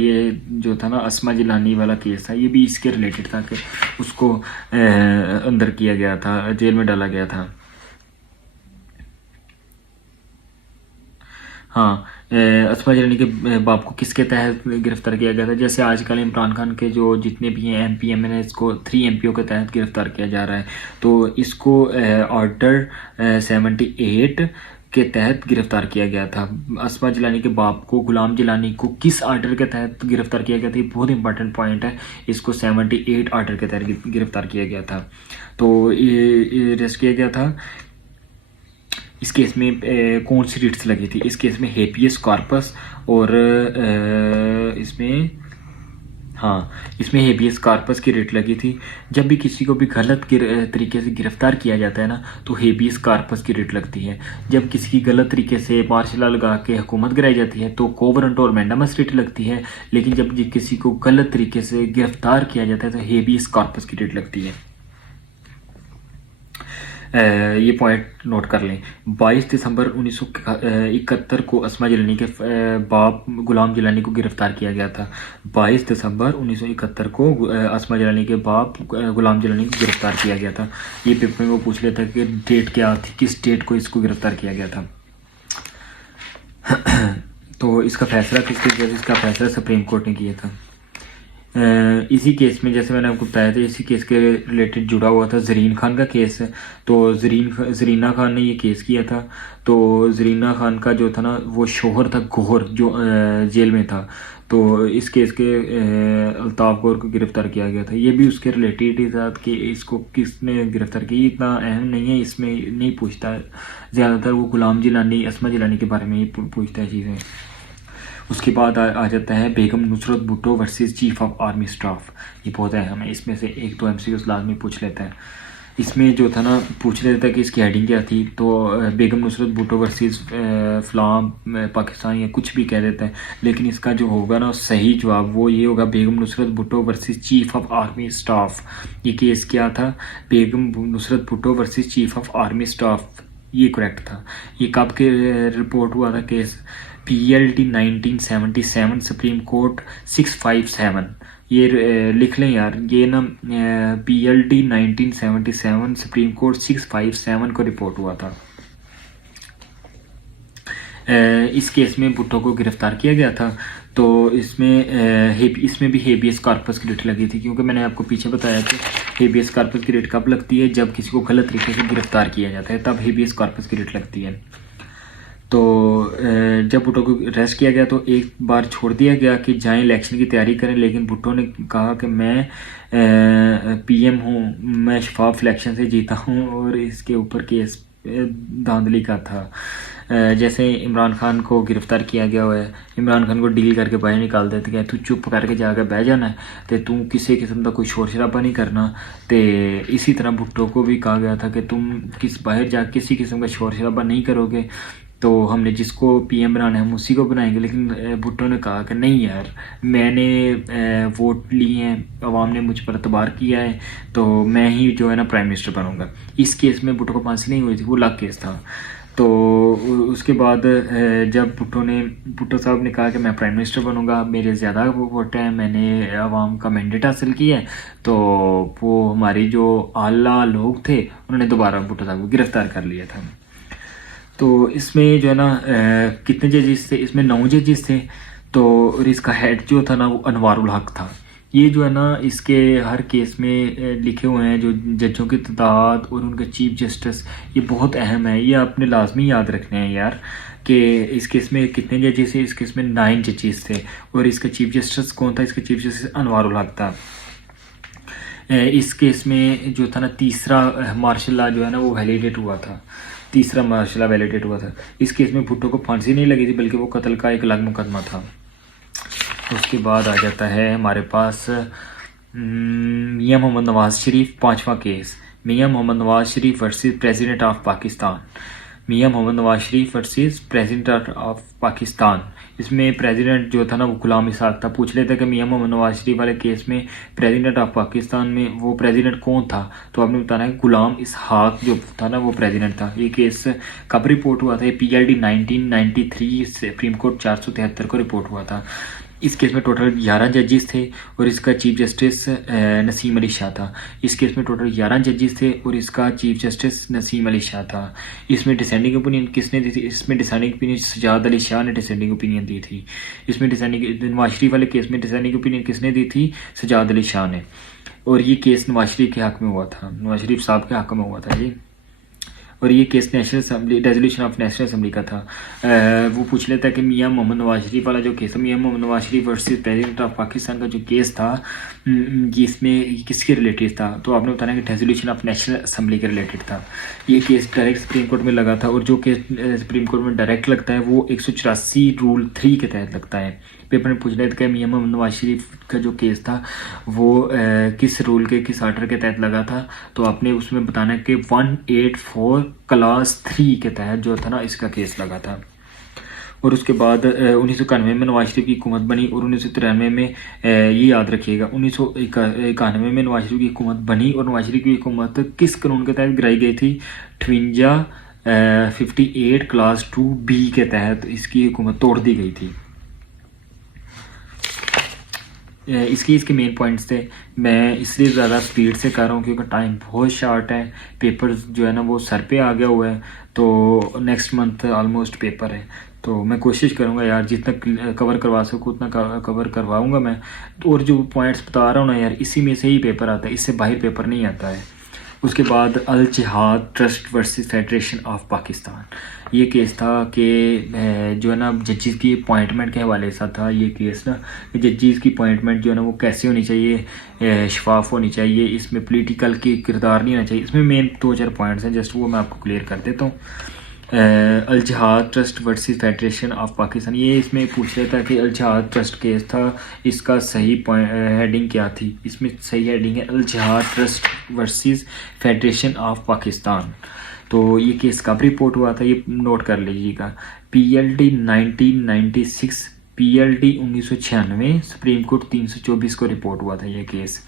ये जो था ना अस्मा जिलानी वाला केस था, ये भी इसके रिलेटेड था कि उसको अंदर किया गया था, जेल में डाला गया था। हाँ, अस्मा जिलानी के बाप को किसके तहत गिरफ्तार किया गया था? जैसे आजकल इमरान खान के जो जितने भी हैं MP MN इसको 3 MPO के तहत गिरफ्तार किया जा रहा है। तो इसको ऑर्डर 78 के तहत गिरफ्तार किया गया था। अस्मा जिलानी के बाप को, गुलाम जिलानी को, किस आर्डर के तहत गिरफ्तार किया गया था? ये बहुत इंपॉर्टेंट पॉइंट है। इसको 78 आर्डर के तहत गिरफ्तार किया गया था। तो ये अरेस्ट किया गया था। इस केस में कौन सी रिट्स लगी थी? इस केस में हेपियस कॉर्पस और इसमें हेबियस कॉर्पस की रिट लगी थी। जब भी किसी को भी गलत तरीके से गिरफ्तार किया जाता है ना, तो हेबियस कॉर्पस की रिट लगती है। जब किसी की गलत तरीके से मार्शल लॉ लगा के हुकूमत गिराई जाती है तो को वारंट और मैंडामस रिट लगती है। लेकिन जब किसी को गलत तरीके से गिरफ्तार किया जाता है तो हेबियस कॉर्पस की रिट लगती है। ये पॉइंट नोट कर लें। 22 दिसंबर 1971 को अस्मा जिलानी के बाप गुलाम जिलानी को गिरफ्तार किया गया था। 22 दिसंबर 1971 को अस्मा जिलानी के बाप गुलाम जिलानी को गिरफ्तार किया गया था। ये पेपर में वो पूछ लेता है कि डेट क्या थी, किस डेट को इसको गिरफ्तार किया गया था। तो इसका फैसला इसका फैसला सुप्रीम कोर्ट ने किया था। इसी केस में, जैसे मैंने आपको बताया था, इसी केस के रिलेटेड जुड़ा हुआ था जरीन खान का केस। तो जरीना खान ने ये केस किया था। तो जरीना खान का जो था ना, वो शोहर था गौहर, जो जेल में था। तो इस केस के अल्ताफ़ गौहर को गिरफ्तार किया गया था। ये भी उसके रिलेटेड ही था कि इसको किसने गिरफ्तार किया। इतना अहम नहीं है, इसमें नहीं पूछता ज़्यादातर। वो गुलाम जिलानी, अस्मा जिलानी के बारे में ही पूछता है चीज़ें। उसके बाद आ जाता है Begum Nusrat Bhutto versus chief of army staff. ये बहुत अहम है, इसमें से एक तो MCQs लाजमी पूछ लेता है। इसमें जो था ना, पूछ लेता है कि इसकी हेडिंग क्या थी। तो बेगम नुसरत भुट्टो वर्सेस फलाम पाकिस्तान या कुछ भी कह देता है। लेकिन इसका जो होगा ना सही जवाब, वो ये होगा Begum Nusrat Bhutto versus chief of army staff. ये केस क्या था? Begum Nusrat Bhutto versus chief of army staff, ये करेक्ट था। ये कब के रिपोर्ट हुआ था केस? PLD 1977 supreme court 657। ये लिख लें यार, ये ना PLD 1977 सुप्रीम कोर्ट 657 को रिपोर्ट हुआ था। इस केस में भुट्टो को गिरफ्तार किया गया था। तो इसमें भी हेबियस कॉर्पस की रिट लगी थी, क्योंकि मैंने आपको पीछे बताया कि हेबियस कॉर्पस की रिट कब लगती है? जब किसी को गलत तरीके से गिरफ्तार किया जाता है, तब हेबियस कॉर्पस की रिट लगती है। तो जब भुट्टो को अरेस्ट किया गया तो एक बार छोड़ दिया गया कि जाएं इलेक्शन की तैयारी करें। लेकिन भुट्टो ने कहा कि मैं PM हूँ, मैं शफाफ इलेक्शन से जीता हूँ, और इसके ऊपर केस धांधली का था। जैसे इमरान खान को गिरफ्तार किया गया हुआ है, इमरान खान को डील करके बाहर निकाल देते कि तू चुप करके जाकर बह जाना है, तो तू किसी किस्म का कोई शोर शराबा नहीं करना। तो इसी तरह भुट्टो को भी कहा गया था कि तुम बाहर जा किसी किस्म का शोर शराबा नहीं करोगे, तो हमने जिसको PM बनाना है हम उसी को बनाएंगे। लेकिन भुट्टो ने कहा कि नहीं यार, मैंने वोट लिए हैं, अवाम ने मुझ पर एतबार किया है, तो मैं ही जो है ना प्राइम मिनिस्टर बनूंगा। इस केस में भुट्टो को फांसी नहीं हुई थी, वो अलग केस था। तो उसके बाद जब भुट्टो साहब ने कहा कि मैं प्राइम मिनिस्टर बनूंगा, मेरे ज़्यादा वोट हैं, मैंने अवाम का मैंडेट हासिल किया है, तो वो हमारे जो आला लोग थे उन्होंने दोबारा भुट्टो साहब को गिरफ्तार कर लिया था। तो इसमें जो है ना कितने जजेस थे? इसमें 9 जजेस थे। तो और इसका हेड जो था ना, वो अनवारुल हक था। ये जो है ना, इसके हर केस में लिखे हुए हैं जो जजों की तादाद और उनके चीफ जस्टिस, ये बहुत अहम है। ये आपने लाजमी याद रखने हैं यार, कि इस केस में कितने जजेस थे। इस केस में 9 जजेस थे। और इसका चीफ जस्टिस कौन था? इसका चीफ जस्टिस अनवारुल हक था। इस केस में जो था ना, तीसरा मार्शल लॉ जो है ना, वो वैलिडेट हुआ था। तीसरा मार्शल लॉ वैलिडेट हुआ था। इस केस में भुट्टो को फांसी नहीं लगी थी, बल्कि वो कत्ल का एक अलग मुकदमा था। उसके बाद आ जाता है हमारे पास मियां मोहम्मद नवाज शरीफ, 5वां केस। Mian Mohammad Nawaz Sharif versus president of Pakistan. Mian Mohammad Nawaz Sharif versus president of Pakistan. इसमें प्रेसिडेंट जो था ना, वो गुलाम इसहाक था। पूछ लेते कि मियां मोहम्मद नवाज शरीफ वाले केस में प्रेसिडेंट ऑफ पाकिस्तान में वो प्रेसिडेंट कौन था? तो आपने बताना है गुलाम इसहाक जो था ना, वो प्रेसिडेंट था। ये केस कब रिपोर्ट हुआ था? ये PLD 1993 सुप्रीम कोर्ट 473 को रिपोर्ट हुआ था। इस केस में टोटल 11 जजेस थे और इसका चीफ जस्टिस नसीम अली शाह था। इस केस में टोटल 11 जजेस थे और इसका चीफ जस्टिस नसीम अली शाह था। इसमें डिसेंडिंग ओपिनियन किसने दी थी? इसमें डिसेंडिंग ओपिनियन सजाद अली शाह ने डिसेंडिंग ओपिनियन दी थी। इसमें डिसेंडिंग नवाज शरीफ वाले केस में डिसेंडिंग ओपिनियन किसने दी थी? सजाद अली शाह ने। और ये केस नवाज शरीफ के हक में हुआ था, नवाज शरीफ साहब के हक में हुआ था जी। और ये case national assembly resolution of national assembly का था। वो पूछ लेता है कि मियां मोहम्मद नवाज शरीफ वाला जो केस है, मियां Mohammad Nawaz Sharif versus president of Pakistan का जो केस था, ये इसमें किसके रिलेटेड था? तो आपने बताना कि रेजोल्यूशन ऑफ नेशनल असम्बली के रिलेटेड था। ये केस डायरेक्ट सुप्रीम कोर्ट में लगा था और जो केस सुप्रीम कोर्ट में डायरेक्ट लगता है वो 184 रूल 3 के तहत लगता है। पेपर में पूछ लेता है कि मियां मोहम्मद नवाज शरीफ का जो केस था वो किस रूल के किस आर्डर के तहत लगा था? तो आपने उसमें बताना है कि 184 क्लास 3 के तहत जो था ना इसका केस लगा था। और उसके बाद 1991 में नवाज शरीफ की हुकूमत बनी और 1993 में ये याद रखिएगा 1991 में नवाज शरीफ की हुकूमत बनी और नवाज शरीफ की हुकूमत किस कानून के तहत गिराई गई थी? 58 क्लास 2B के तहत इसकी हुकूमत तोड़ दी गई थी। इसके मेन पॉइंट्स थे। मैं इसलिए ज़्यादा स्पीड से कर रहा हूँ क्योंकि टाइम बहुत शार्ट है, पेपर जो है ना वो सर पे आ गया हुआ है, तो नेक्स्ट मंथ ऑलमोस्ट पेपर है। तो मैं कोशिश करूँगा यार जितना कवर करवा सकूँ उतना कवर करवाऊँगा मैं। और जो पॉइंट्स बता रहा हूँ ना यार, इसी में से ही पेपर आता है, इससे बाहर पेपर नहीं आता है। उसके बाद अल जिहाद trust versus federation of Pakistan, ये केस था कि जो है ना जजेस की अपॉइंटमेंट के हवाले से था ये केस ना। जजेस की अपॉइंटमेंट जो है ना वो कैसे होनी चाहिए? शफाफ होनी चाहिए, इसमें पॉलिटिकल की किरदार नहीं होना चाहिए। इसमें मेन 2-4 पॉइंट्स हैं, जस्ट वो मैं आपको क्लियर कर देता हूँ। अल जिहाद trust versus federation of Pakistan, ये इसमें पूछ रहा था कि अल जिहाद ट्रस्ट केस था, इसका सही हेडिंग क्या थी? इसमें सही हेडिंग है अल जिहाद trust versus federation of Pakistan. तो ये केस कब रिपोर्ट हुआ था ये नोट कर लीजिएगा। PLD 1996, PLD 1996, सुप्रीम कोर्ट 324 को रिपोर्ट हुआ था ये केस।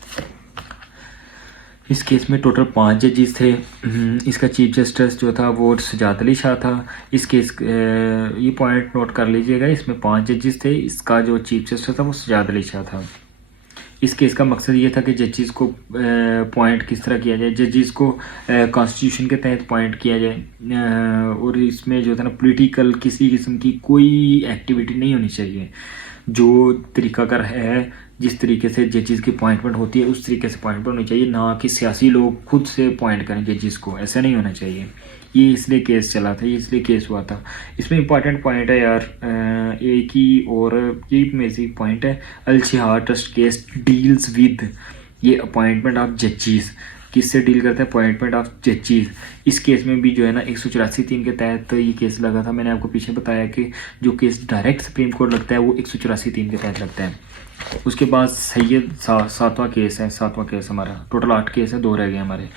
इस केस में टोटल 5 जजेस थे। इसका चीफ जस्टिस जो था वो सजाद अली शाह था। इस केस ये पॉइंट नोट कर लीजिएगा, इसमें 5 जजेस थे, इसका जो चीफ जस्टिस था वो सजाद अली शाह था। इस केस का मकसद ये था कि जजेस को पॉइंट किस तरह किया जाए, जजेस को कॉन्स्टिट्यूशन के तहत पॉइंट किया जाए और इसमें जो था ना पॉलिटिकल किसी किस्म की कोई एक्टिविटी नहीं होनी चाहिए। जो तरीकाकार है, जिस तरीके से जजेस की अपॉइंटमेंट होती है उस तरीके से अपॉइंटमेंट होनी चाहिए, ना कि सियासी लोग खुद से अपॉइंट करें जजेस को, ऐसा नहीं होना चाहिए। ये इसलिए केस चला था, ये इसलिए केस हुआ था। इसमें इंपॉर्टेंट पॉइंट है यार एक ही और ये बेसिक पॉइंट है, अल जिहाद ट्रस्ट केस डील्स विद ये अपॉइंटमेंट ऑफ जजेस, किससे डील करता है? अपॉइंटमेंट ऑफ जजेस। इस केस में भी जो है ना 184(3) के तहत ये केस लगा था। मैंने आपको पीछे बताया कि जो केस डायरेक्ट सुप्रीम कोर्ट लगता है वो 184(3) के तहत लगता है। उसके बाद सैयद सातवां केस है, सातवां केस हमारा, टोटल 8 केस है, 2 रह गए हमारे।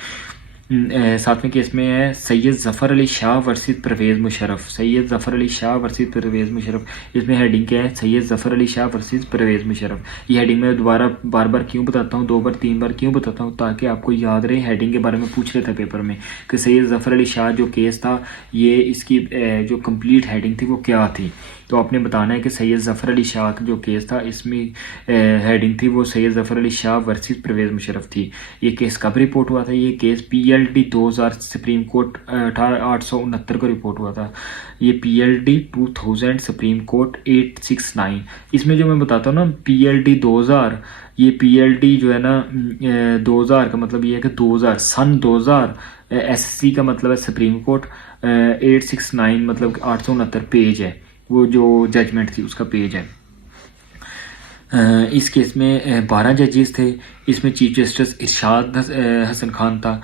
7वें केस में है सैयद ज़फ़र अली शाह वर्सेस परवेज़ मुशर्रफ, सैयद ज़फ़र अली शाह वर्सेस परवेज़ मुशर्रफ। इसमें हेडिंग क्या है? सैयद ज़फ़र अली शाह वर्सेस परवेज़ मुशर्रफ। ये हेडिंग मैं दोबारा बार बार क्यों बताता हूँ, 2 बार 3 बार क्यों बताता हूँ? ताकि आपको याद रहे। हेडिंग के बारे में पूछ रहे थे पेपर में कि सैयद ज़फ़र अली शाह जो केस था ये इसकी जो कंप्लीट हेडिंग थी वो क्या थी? तो आपने बताना है कि सैयद ज़फ़र अली शाह का जो केस था इसमें हेडिंग थी वो सैयद ज़फ़र अली शाह वर्सेस परवेज़ मुशर्रफ थी। ये केस कब रिपोर्ट हुआ था? ये केस PLD 2000 सुप्रीम कोर्ट 869 को रिपोर्ट हुआ था। ये PLD 2000 सुप्रीम कोर्ट 869। इसमें जो मैं बताता हूँ ना PLD 2000, ये PLD जो है ना 2000 का मतलब ये है कि 2000 सन 2000, SC का मतलब है सुप्रीम कोर्ट, 869 मतलब 869 पेज है, वो जो जजमेंट थी उसका पेज है। इस केस में 12 जजेस थे। इसमें चीफ जस्टिस इरशाद हसन खान था।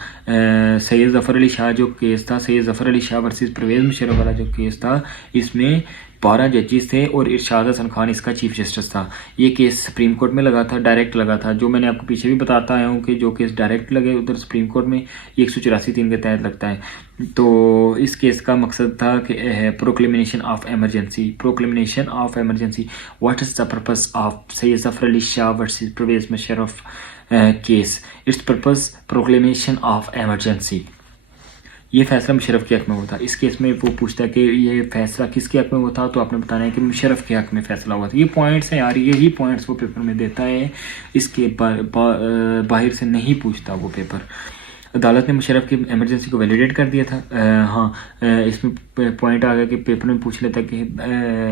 सैयद ज़फ़र अली शाह जो केस था, सैयद ज़फ़र अली शाह वर्सेस परवेज़ मुशर्रफ वाला जो केस था, इसमें 12 जजेस थे और इरशाद हसन खान इसका चीफ जस्टिस था। ये केस सुप्रीम कोर्ट में लगा था, डायरेक्ट लगा था। जो मैंने आपको पीछे भी बताता आया हूँ कि जो केस डायरेक्ट लगे उधर सुप्रीम कोर्ट में 184(3) के तहत लगता है। तो इस केस का मकसद था कि proclamation of emergency, proclamation of emergency. What is the purpose of Syed Zafar Ali Shah versus Pervez Musharraf case? It's purpose proclamation of emergency. ये फ़ैसला मुशर्रफ के हक़ में हुआ था। इस केस में वो पूछता है कि ये फ़ैसला किसके हक़ में हुआ था, तो आपने बताना है कि मुशर्रफ के हक़ में फ़ैसला हुआ था। ये पॉइंट्स हैं यार, यही पॉइंट्स वो पेपर में देता है, इसके बाहर से नहीं पूछता वो पेपर। अदालत ने मुशर्रफ की एमरजेंसी को वैलिडेट कर दिया था। इसमें पॉइंट आ गया कि पेपर में पूछ लेता कि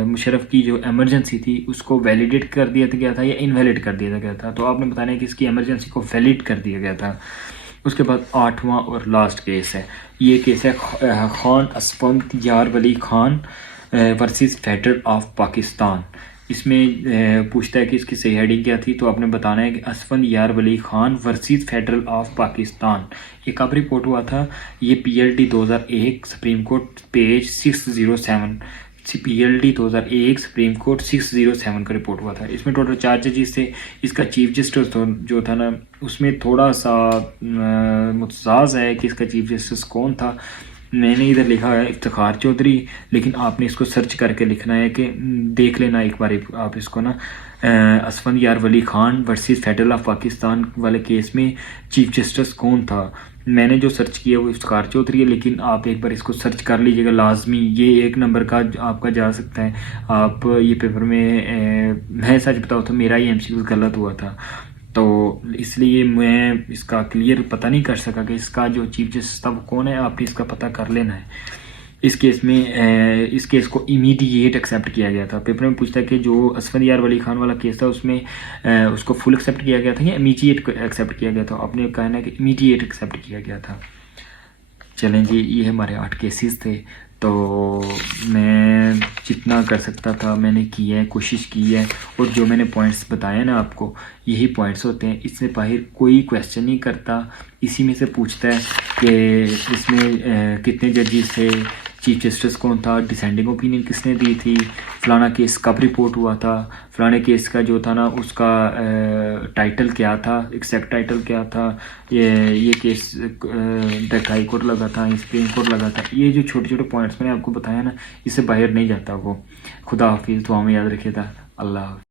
मुशर्रफ की जो एमरजेंसी थी उसको वैलिडेट कर दिया गया था या इनवैलिड कर दिया गया था, तो आपने बताना है कि इसकी एमरजेंसी को वैलिड कर दिया गया था। उसके बाद 8वां और लास्ट केस है, ये केस है Khan Asfandyar Wali Khan versus federal of Pakistan. इसमें पूछता है कि इसकी सही हेडिंग क्या थी, तो आपने बताना है कि Asfandyar Wali Khan versus federal of Pakistan. ये कब रिपोर्ट हुआ था, ये PLD 2001 supreme court page 607, PLD 2001 supreme court 607 का रिपोर्ट हुआ था। इसमें टोटल 4 जजेस थे। इसका चीफ जस्टिस जो था ना, उसमें थोड़ा सा मुतजाज़ है कि इसका चीफ जस्टिस कौन था। मैंने इधर लिखा है इफ्तिखार चौधरी, लेकिन आपने इसको सर्च करके लिखना है कि देख लेना एक बार आप इसको ना, Asfandyar Wali Khan versus federal of Pakistan वाले केस में चीफ जस्टिस कौन था। मैंने जो सर्च किया वो इफ्तिखार चौधरी है, लेकिन आप एक बार इसको सर्च कर लीजिएगा लाजमी। ये 1 नंबर का आपका जा सकता है। आप ये पेपर में मैं सच बताऊँ तो मेरा ही MCQ गलत हुआ था, तो इसलिए मैं इसका क्लियर पता नहीं कर सका कि इसका जो चीफ जस्टिस था वो कौन है। आपने इसका पता कर लेना है। इस केस में इस केस को इमीडिएट एक्सेप्ट किया गया था। पेपर में पूछता है कि जो असफंद यार वली खान वाला केस था उसमें उसको फुल एक्सेप्ट किया गया था या इमीडिएट एक्सेप्ट किया गया था। आपने कहना है कि इमीडिएट एक्सेप्ट किया गया था। चलें जी, ये हमारे 8 केसेस थे, तो मैं जितना कर सकता था मैंने किया है, कोशिश की है, और जो मैंने पॉइंट्स बताए ना आपको, यही पॉइंट्स होते हैं। इससे बाहर कोई क्वेश्चन नहीं करता। इसी में से पूछता है कि इसमें कितने जजेस थे, चीफ जस्टिस कौन था, डिसेंडिंग ओपिनियन किसने दी थी, फ़लाना केस कब रिपोर्ट हुआ था, फ़लाने केस का जो था ना उसका टाइटल क्या था, एग्जैक्ट टाइटल क्या था, ये केस डायरेक्ट हाई कोर्ट लगा था, सुप्रीम कोर्ट लगा था। ये जो छोटे छोटे पॉइंट्स मैंने आपको बताया ना, इससे बाहर नहीं जाता वो। खुदा हाफिज़, दुआ में याद रखिएगा। अल्लाह।